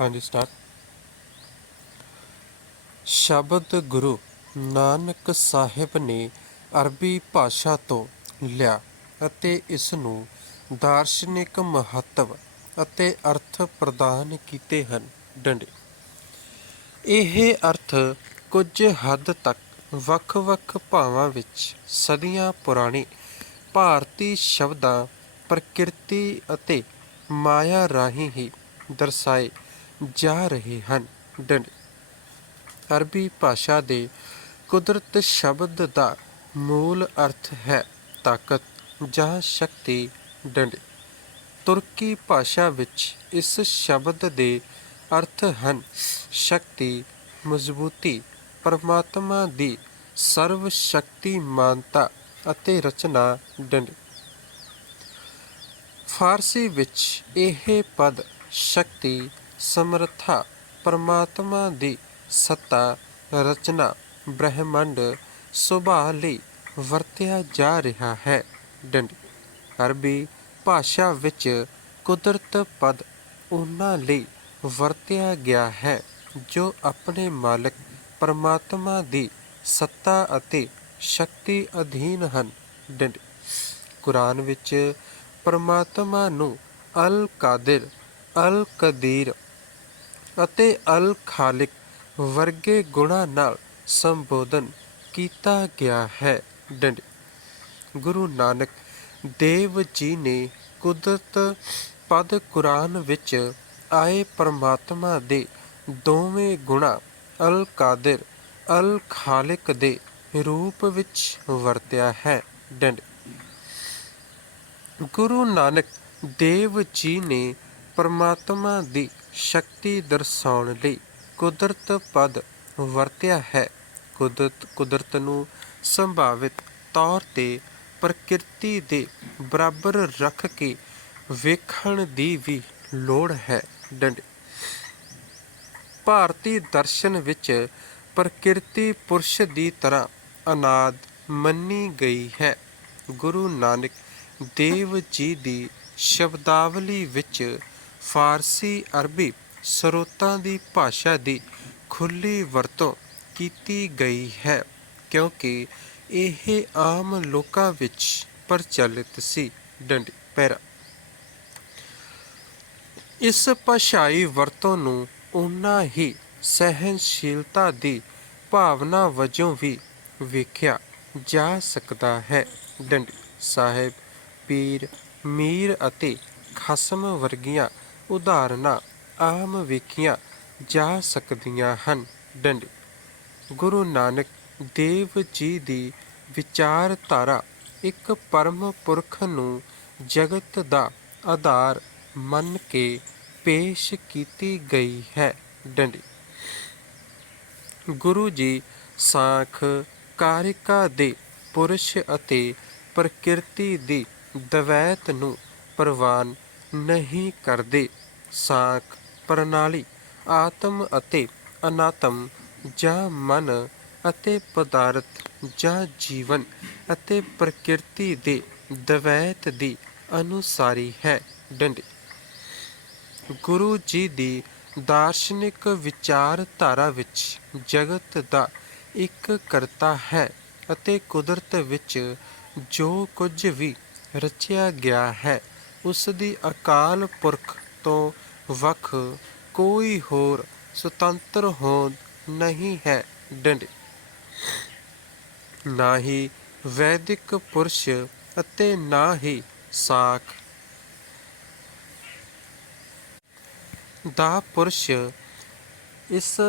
ਹਾਂਜੀ ਸਟਾਰਟ ਸ਼ਬਦ ਗੁਰੂ ਨਾਨਕ ਸਾਹਿਬ ਨੇ ਅਰਬੀ ਭਾਸ਼ਾ ਤੋਂ ਲਿਆ ਅਤੇ ਇਸ ਨੂੰ ਦਾਰਸ਼ਨਿਕ ਮਹੱਤਵ ਅਤੇ ਅਰਥ ਪ੍ਰਦਾਨ ਕੀਤੇ ਹਨ, ਡੰਡੇ। ਇਹ ਅਰਥ ਕੁਝ ਹੱਦ ਤੱਕ ਵੱਖ-ਵੱਖ ਭਾਵਾਂ ਵਿੱਚ ਸਦੀਆਂ ਪੁਰਾਣੇ ਭਾਰਤੀ ਸ਼ਬਦਾਂ, ਪ੍ਰਕਿਰਤੀ ਅਤੇ ਮਾਇਆ ਰਾਹੀਂ ਹੀ ਦਰਸਾਏ ਜਾ ਰਹੇ ਹਨ। ਡੰਡੇ ਅਰਬੀ ਭਾਸ਼ਾ ਦੇ ਕੁਦਰਤ ਸ਼ਬਦ ਦਾ ਮੂਲ ਅਰਥ ਹੈ ਤਾਕਤ ਜਾਂ ਸ਼ਕਤੀ। ਡੰਡ ਤੁਰਕੀ ਭਾਸ਼ਾ ਵਿੱਚ ਇਸ ਸ਼ਬਦ ਦੇ ਅਰਥ ਹਨ ਸ਼ਕਤੀ, ਮਜ਼ਬੂਤੀ, ਪਰਮਾਤਮਾ ਦੀ ਸਰਵ ਸ਼ਕਤੀਮਾਨਤਾ ਅਤੇ ਰਚਨਾ। ਡੰਡ ਫਾਰਸੀ ਵਿੱਚ ਇਹ ਪਦ ਸ਼ਕਤੀ ਸਮਰੱਥਾ ਪਰਮਾਤਮਾ ਦੀ ਸੱਤਾ, ਰਚਨਾ, ਬ੍ਰਹਿਮੰਡ ਸੁਭਾਅ ਲਈ ਵਰਤਿਆ ਜਾ ਰਿਹਾ ਹੈ। ਡੰਡੀ ਅਰਬੀ ਭਾਸ਼ਾ ਵਿੱਚ ਕੁਦਰਤ ਪਦ ਉਹਨਾਂ ਲਈ ਵਰਤਿਆ ਗਿਆ ਹੈ, ਜੋ ਆਪਣੇ ਮਾਲਕ ਪਰਮਾਤਮਾ ਦੀ ਸੱਤਾ ਅਤੇ ਸ਼ਕਤੀ ਅਧੀਨ ਹਨ। ਡੰਡੀ ਕੁਰਾਨ ਵਿੱਚ ਪਰਮਾਤਮਾ ਨੂੰ ਅਲ ਕਾਦਰ ਅਲ ਕਦੀਰ ਅਤੇ ਅਲ ਖਾਲਿਕ ਵਰਗੇ ਗੁਣਾਂ ਨਾਲ ਸੰਬੋਧਨ ਕੀਤਾ ਗਿਆ ਹੈ। ਡੰਡ ਗੁਰੂ ਨਾਨਕ ਦੇਵ ਜੀ ਨੇ ਕੁਦਰਤ ਪਦ ਕੁਰਾਨ ਵਿੱਚ ਆਏ ਪਰਮਾਤਮਾ ਦੇ ਦੋਵੇਂ ਗੁਣਾ ਅਲ ਕਾਦਰ ਅਲ ਖਾਲਿਕ ਦੇ ਰੂਪ ਵਿੱਚ ਵਰਤਿਆ ਹੈ। ਡੰਡ ਗੁਰੂ ਨਾਨਕ ਦੇਵ ਜੀ ਨੇ ਪਰਮਾਤਮਾ ਦੀ ਸ਼ਕਤੀ ਦਰਸਾਉਣ ਲਈ ਕੁਦਰਤ ਪਦ ਵਰਤਿਆ ਹੈ। ਕੁਦਰਤ ਕੁਦਰਤ ਨੂੰ ਸੰਭਾਵਿਤ ਤੌਰ ਤੇ ਪ੍ਰਕਿਰਤੀ ਦੇ ਬਰਾਬਰ ਰੱਖ ਕੇ ਵੇਖਣ ਦੀ ਵੀ ਲੋੜ ਹੈ। ਡੰਡ ਭਾਰਤੀ ਦਰਸ਼ਨ ਵਿੱਚ ਪ੍ਰਕਿਰਤੀ ਪੁਰਸ਼ ਦੀ ਤਰ੍ਹਾਂ ਅਨਾਦ ਮੰਨੀ ਗਈ ਹੈ। ਗੁਰੂ ਨਾਨਕ ਦੇਵ ਜੀ ਦੀ ਸ਼ਬਦਾਵਲੀ ਵਿੱਚ ਫਾਰਸੀ ਅਰਬੀ ਸਰੋਤਾਂ ਦੀ ਭਾਸ਼ਾ ਦੀ ਖੁੱਲੀ ਵਰਤੋਂ ਕੀਤੀ ਗਈ ਹੈ, ਕਿਉਂਕਿ ਇਹ ਆਮ ਲੋਕਾਂ ਵਿੱਚ ਪ੍ਰਚਲਿਤ ਸੀ। ਡੰਡੀ ਪੈਰਾ। ਇਸ ਭਾਸ਼ਾਈ ਵਰਤੋਂ ਨੂੰ ਉਨਾ ਹੀ ਸਹਿਨਸ਼ੀਲਤਾ ਦੀ ਭਾਵਨਾ ਵਜੋਂ ਵੀ ਵੇਖਿਆ ਜਾ ਸਕਦਾ ਹੈ। ਡੰਡੀ ਸਾਹਿਬ, ਪੀਰ, ਮੀਰ ਅਤੇ ਖਸਮ ਵਰਗੀਆਂ ਉਦਾਹਰਨਾਂ ਆਮ ਵੇਖੀਆਂ ਜਾ ਸਕਦੀਆਂ ਹਨ। ਡੰਡੇ ਗੁਰੂ ਨਾਨਕ ਦੇਵ ਜੀ ਦੀ ਵਿਚਾਰਧਾਰਾ ਇੱਕ ਪਰਮ ਪੁਰਖ ਨੂੰ ਜਗਤ ਦਾ ਆਧਾਰ ਮੰਨ ਕੇ ਪੇਸ਼ ਕੀਤੀ ਗਈ ਹੈ। ਡੰਡੀ ਗੁਰੂ ਜੀ ਸਾਖ ਕਾਰਿਕਾ ਦੇ ਪੁਰਸ਼ ਅਤੇ ਪ੍ਰਕਿਰਤੀ ਦੀ ਦਵੈਤ ਨੂੰ ਪ੍ਰਵਾਨ ਨਹੀਂ ਕਰਦੇ। ਸਾਖ ਪ੍ਰਣਾਲੀ, ਆਤਮ ਅਤੇ ਅਨਾਤਮ, ਜਾਂ ਮਨ ਅਤੇ ਪਦਾਰਥ, ਜਾਂ ਜੀਵਨ ਅਤੇ ਪ੍ਰਕਿਰਤੀ ਦੇ ਦਵੈਤ ਦੀ ਅਨੁਸਾਰੀ ਹੈ। ਡੰਡੇ। ਗੁਰੂ ਜੀ ਦੀ ਦਾਰਸ਼ਨਿਕ ਵਿਚਾਰਧਾਰਾ ਵਿੱਚ ਜਗਤ ਦਾ ਇੱਕ ਕਰਤਾ ਹੈ ਅਤੇ ਕੁਦਰਤ ਵਿੱਚ ਜੋ ਕੁਝ ਵੀ ਰਚਿਆ ਗਿਆ ਹੈ, ਉਸ ਦੀ ਅਕਾਲ ਪੁਰਖ ਤੋਂ ਵੱਖ ਕੋਈ ਹੋਰ ਸੁਤੰਤਰ ਹੋਂਦ ਨਹੀਂ ਹੈ, ਡੰਡੇ। ਨਾ ਹੀ ਵੈਦਿਕ ਪੁਰਸ਼ ਅਤੇ ਨਾ ਹੀ ਸਾਖ। ਦਾ ਪੁਰਸ਼ ਇਸ